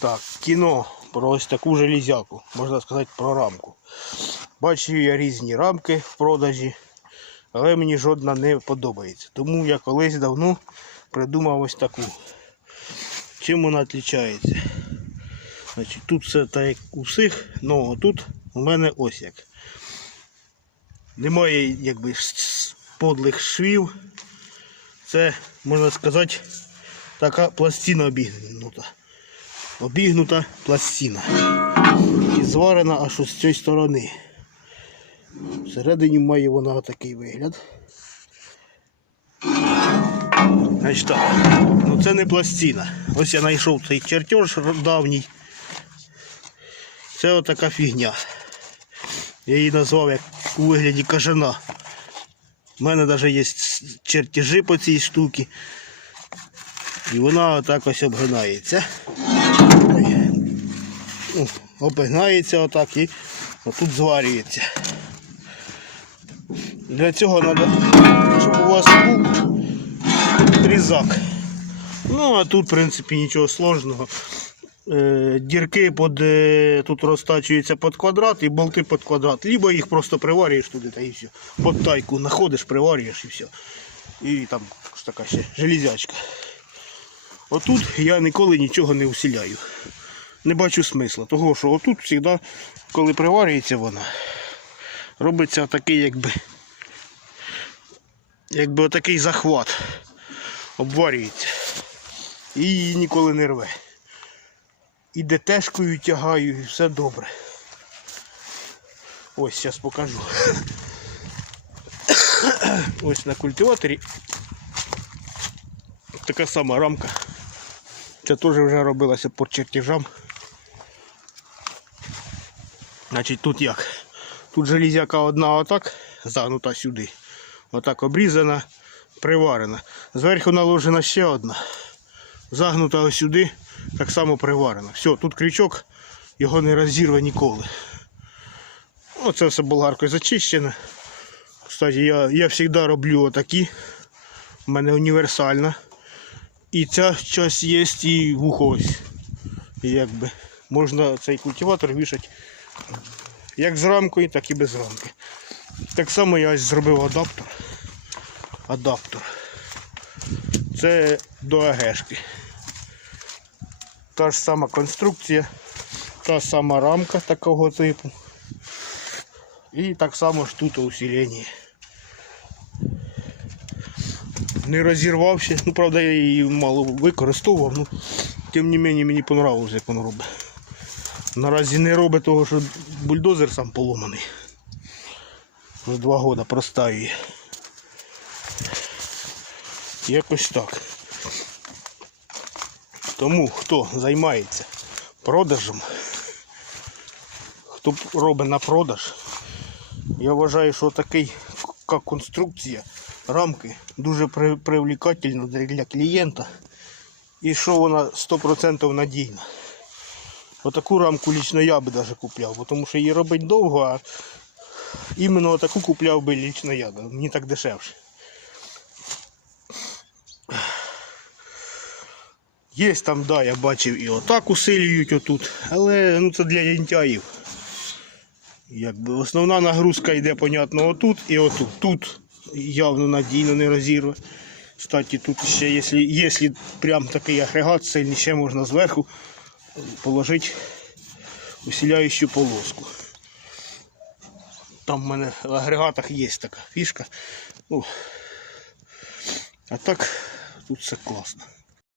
Так, кіно про ось таку железяку, можна сказати про рамку. Бачу я різні рамки в продажі, але мені жодна не подобається. Тому я колись давно придумав ось таку. Чим вона відрізняється? Значить, тут все так як у всіх, але тут у мене ось як. Немає якби подлих швів. Це, можна сказати, така пластина обігнута. Обігнута пластина. І зварена аж з цієї сторони. Всередині має вона такий вигляд. Значить так, ну це не пластина. Ось я знайшов цей чертеж давній. Це отака фігня. Я її назвав як у вигляді кажана. У мене навіть є чертежі по цій штуці. І вона отак ось обгинається. Ой. Ну, отак і отут зварюється. Для цього треба, щоб у вас був різак. Ну, а тут, в принципі, нічого сложного. Е, Дірки під, е, тут розтачуються під квадрат і болти під квадрат. Либо їх просто приварюєш туди та і все. Під тайку знаходиш, приварюєш і все. І там така ще железячка. Отут я ніколи нічого не усіляю. Не бачу смисла. Того, що отут завжди, коли приварюється вона, робиться такий якби. Якби отакий захват. Обварюється. І її ніколи не рве. І ДТшкою тягаю, і все добре. Ось зараз покажу. Ось на культиваторі така сама рамка. Це теж вже робилося по чертежам. Значить тут як? Тут железяка одна отак, загнута сюди. Отак обрізана, приварена. Зверху наложена ще одна. Загнута ось сюди, так само приварена. Все, тут крючок, його не розірве ніколи. Оце все болгаркою зачищено. Кстати, я, завжди роблю отакі. У мене універсальна. І ця часть є і вухо ось. Якби можна цей культиватор вішати як з рамкою, так і без рамки. Так само я зробив адаптер. Адаптер. Це до АГшки. Та ж сама конструкція, та сама рамка такого типу. І так само ж тут усилення. Не розірвався. Ну, правда, я її мало використовував, ну, тим не мені мені понравилось, як воно робить. Наразі не робить того, що бульдозер сам поломаний. Вже два роки простаює. Якось так. Тому хто займається продажем, хто робить на продаж, я вважаю, що такий к- конструкція рамки дуже при- для клієнта і що вона 100% надійна. Отаку рамку лично я би даже купляв, тому що її робить довго, а іменно таку купляв би лично я, мені так дешевше. Є там, да, я бачив і отак усилюють отут, але ну, це для лентяїв. Якби основна нагрузка йде, понятно, отут і отут. Тут явно надійно не розірве. Кстати, тут ще, якщо, якщо прям такий агрегат сильний, ще можна зверху положити усіляючу полоску. Там в мене в агрегатах є така фішка. Ну, а так тут все класно.